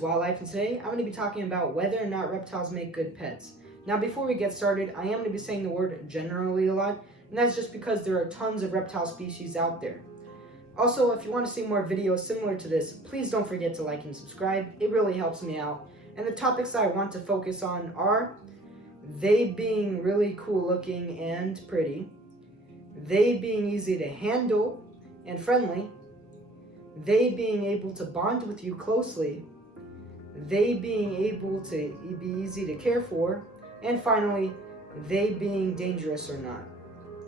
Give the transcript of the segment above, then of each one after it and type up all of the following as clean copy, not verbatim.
Wildlife, and today I'm going to be talking about whether or not reptiles make good pets. Now, before we get started, I am going to be saying the word generally a lot, and that's just because there are tons of reptile species out there. Also, if you want to see more videos similar to this, please don't forget to like and subscribe. It really helps me out. And the topics I want to focus on are they being really cool looking and pretty, they being easy to handle and friendly, they being able to bond with you closely, they being able to be easy to care for, and finally, they being dangerous or not.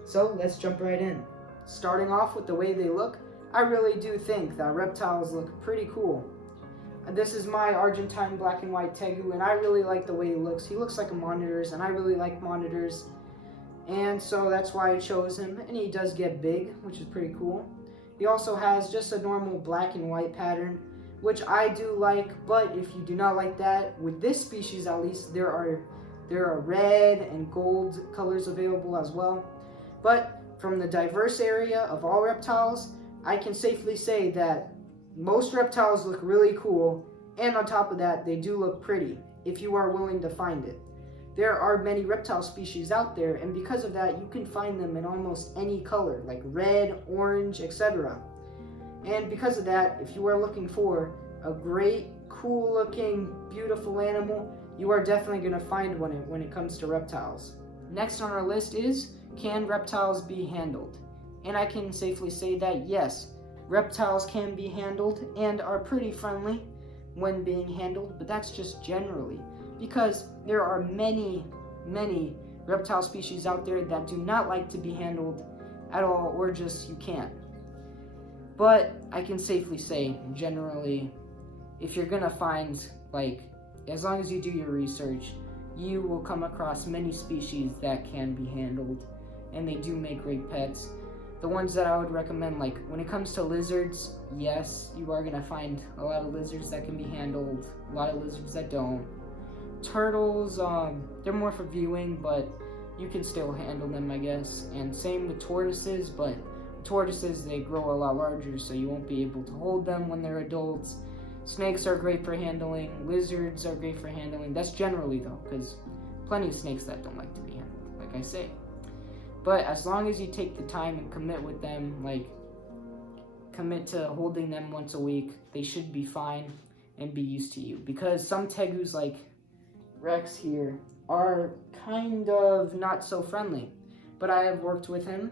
So let's jump right in. Starting off with the way they look, I really do think that reptiles look pretty cool. This is my Argentine black and white tegu, and I really like the way he looks. He looks like a monitors, and I really like monitors. And so that's why I chose him, and he does get big, which is pretty cool. He also has just a normal black and white pattern, which I do like, but if you do not like that, with this species at least, there are red and gold colors available as well. But from the diverse area of all reptiles, I can safely say that most reptiles look really cool, and on top of that, they do look pretty, if you are willing to find it. There are many reptile species out there, and because of that, you can find them in almost any color, like red, orange, etc. And because of that, if you are looking for a great, cool-looking, beautiful animal, you are definitely going to find one when it comes to reptiles. Next on our list is, can reptiles be handled? And I can safely say that yes, reptiles can be handled and are pretty friendly when being handled, but that's just generally, because there are many reptile species out there that do not like to be handled at all, or just you can't. But I can safely say, generally, if you're gonna find, as long as you do your research, you will come across many species that can be handled, and they do make great pets. The ones that I would recommend, when it comes to lizards, yes, you are gonna find a lot of lizards that can be handled, a lot of lizards that don't. Turtles, they're more for viewing, but you can still handle them, I guess. And same with tortoises, but tortoises, they grow a lot larger, so you won't be able to hold them when they're adults. Snakes are great for handling. Lizards are great for handling. That's generally, though, because plenty of snakes that don't like to be handled, like I say. But as long as you take the time and commit with them, commit to holding them once a week, they should be fine and be used to you. Because some tegus, like Rex here, are kind of not so friendly. But I have worked with him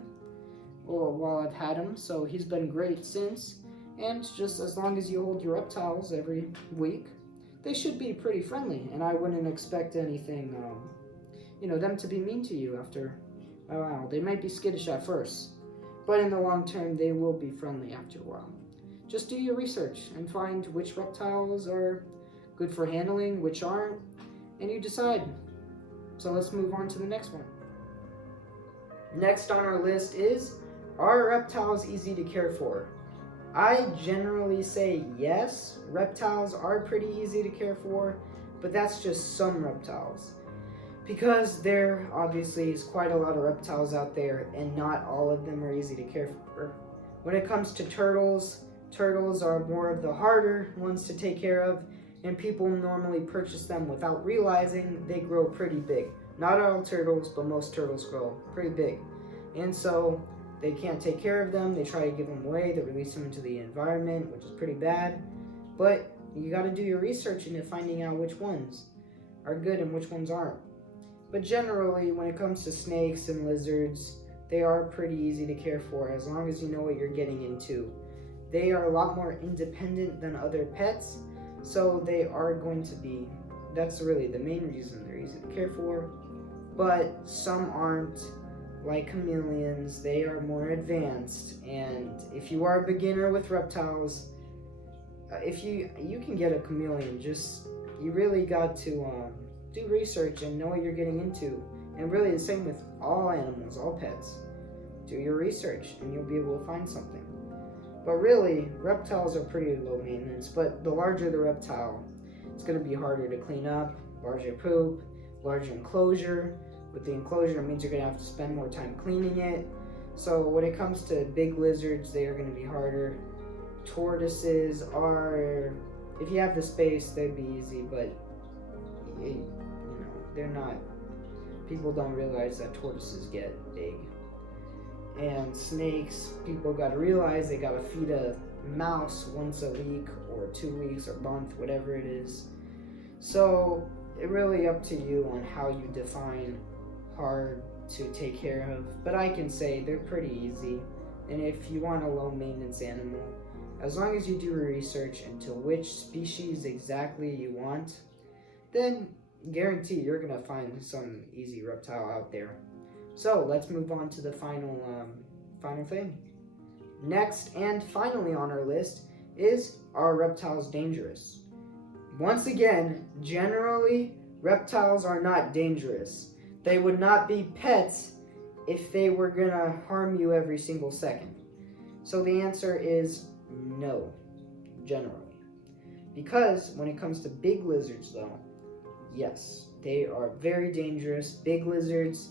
while I've had him, so he's been great since. And just as long as you hold your reptiles every week, they should be pretty friendly, and I wouldn't expect anything, them to be mean to you after a while. They might be skittish at first, but in the long term, they will be friendly after a while. Just do your research and find which reptiles are good for handling, which aren't, and you decide. So let's move on to the next one. Next on our list is, are reptiles easy to care for? I generally say yes, reptiles are pretty easy to care for, but that's just some reptiles. Because there obviously is quite a lot of reptiles out there, and not all of them are easy to care for. When it comes to turtles, turtles are more of the harder ones to take care of, and people normally purchase them without realizing they grow pretty big. Not all turtles, but most turtles grow pretty big. And so they can't take care of them, they try to give them away, they release them into the environment, which is pretty bad. But you gotta do your research into finding out which ones are good and which ones aren't. But generally, when it comes to snakes and lizards, they are pretty easy to care for as long as you know what you're getting into. They are a lot more independent than other pets, so they are going to be, that's really the main reason they're easy to care for. But some aren't. Like chameleons, they are more advanced, and if you are a beginner with reptiles, if you can get a chameleon, just you really got to do research and know what you're getting into. And really the same with all animals, all pets. Do your research and you'll be able to find something. But really, reptiles are pretty low maintenance, but the larger the reptile, it's going to be harder to clean up, larger poop, larger enclosure. With the enclosure, it means you're going to have to spend more time cleaning it. So when it comes to big lizards, they are going to be harder. Tortoises are, if you have the space, they'd be easy, but they're not. People don't realize that tortoises get big. And snakes, people got to realize they got to feed a mouse once a week or 2 weeks or month, whatever it is. So it really up to you on how you define hard to take care of, but I can say they're pretty easy. And if you want a low maintenance animal, as long as you do research into which species exactly you want, then guarantee you're gonna find some easy reptile out there. So let's move on to the final thing. Next and finally on our list is, are reptiles dangerous? Once again, generally reptiles are not dangerous. They would not be pets if they were gonna harm you every single second. So the answer is no, generally. Because when it comes to big lizards though, yes, they are very dangerous. Big lizards,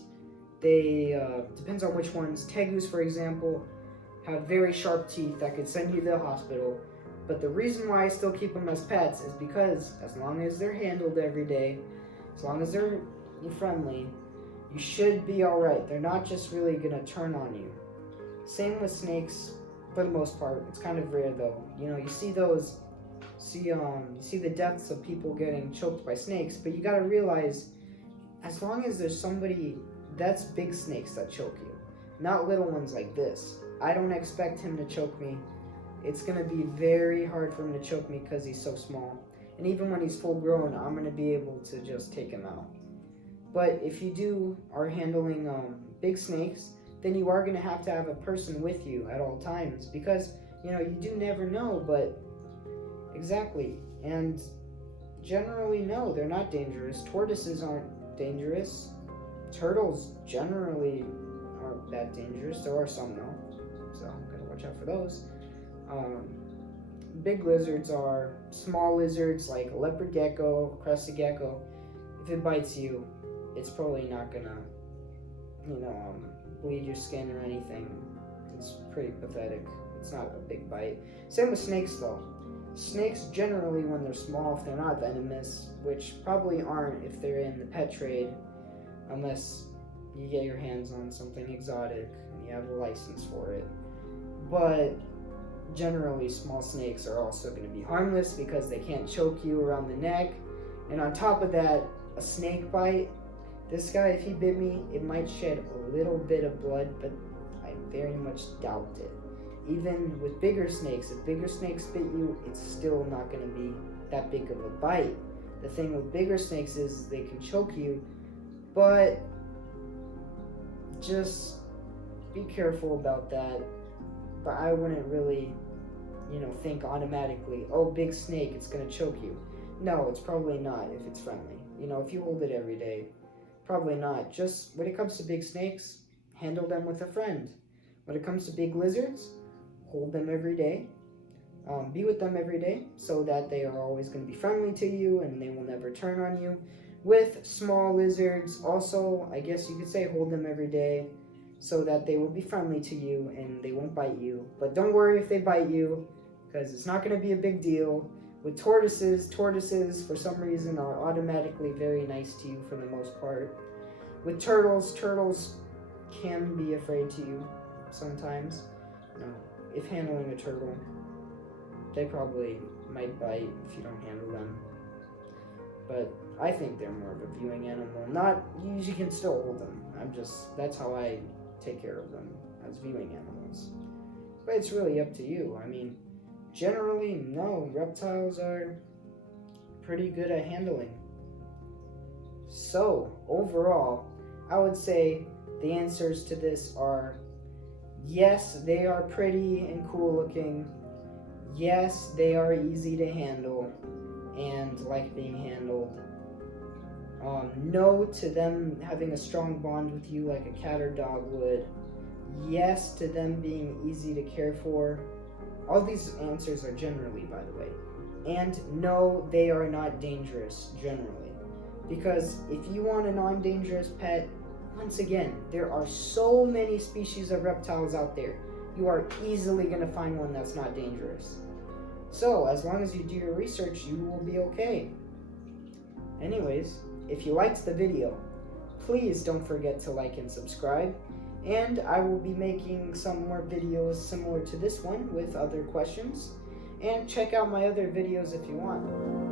they, depends on which ones. Tegus, for example, have very sharp teeth that could send you to the hospital. But the reason why I still keep them as pets is because as long as they're handled every day, as long as they're friendly, you should be alright. They're not just really gonna turn on you. Same with snakes for the most part. It's kind of rare though. You see those, you see the deaths of people getting choked by snakes, but you gotta realize, as long as there's somebody, that's big snakes that choke you, not little ones like this. I don't expect him to choke me. It's gonna be very hard for him to choke me because he's so small. And even when he's full grown, I'm gonna be able to just take him out. But if you are handling big snakes, then you are going to have a person with you at all times, because you do never know. But exactly, and generally no, they're not dangerous. Tortoises aren't dangerous. Turtles generally aren't that dangerous. There are some though, so gotta watch out for those. Big lizards are small lizards like a leopard gecko, crested gecko. If it bites you, it's probably not gonna, bleed your skin or anything. It's pretty pathetic. It's not a big bite. Same with snakes though. Snakes generally, when they're small, if they're not venomous, which probably aren't if they're in the pet trade, unless you get your hands on something exotic and you have a license for it. But generally, small snakes are also going to be harmless because they can't choke you around the neck. And on top of that, a snake bite, this guy, if he bit me, it might shed a little bit of blood, but I very much doubt it. Even with bigger snakes, if bigger snakes bit you, it's still not going to be that big of a bite. The thing with bigger snakes is they can choke you, but just be careful about that. But I wouldn't really, think automatically, oh, big snake, it's going to choke you. No, it's probably not if it's friendly. If you hold it every day, probably not. Just when it comes to big snakes, handle them with a friend. When it comes to big lizards, hold them every day. Be with them every day so that they are always going to be friendly to you and they will never turn on you. With small lizards, also, I guess you could say hold them every day so that they will be friendly to you and they won't bite you. But don't worry if they bite you, because it's not going to be a big deal. With tortoises for some reason are automatically very nice to you for the most part. With turtles can be afraid to you sometimes. If handling a turtle, they probably might bite if you don't handle them. But I think they're more of a viewing animal. You can still hold them. That's how I take care of them, as viewing animals. But it's really up to you. Generally, no, reptiles are pretty good at handling. So, overall, I would say the answers to this are yes, they are pretty and cool looking. Yes, they are easy to handle and like being handled. No to them having a strong bond with you like a cat or dog would. Yes to them being easy to care for. All these answers are generally, by the way. And no, they are not dangerous generally. Because if you want a non-dangerous pet, once again, there are so many species of reptiles out there. You are easily going to find one that's not dangerous. So, as long as you do your research, you will be okay. Anyways, if you liked the video, please don't forget to like and subscribe. And I will be making some more videos similar to this one with other questions. And check out my other videos if you want.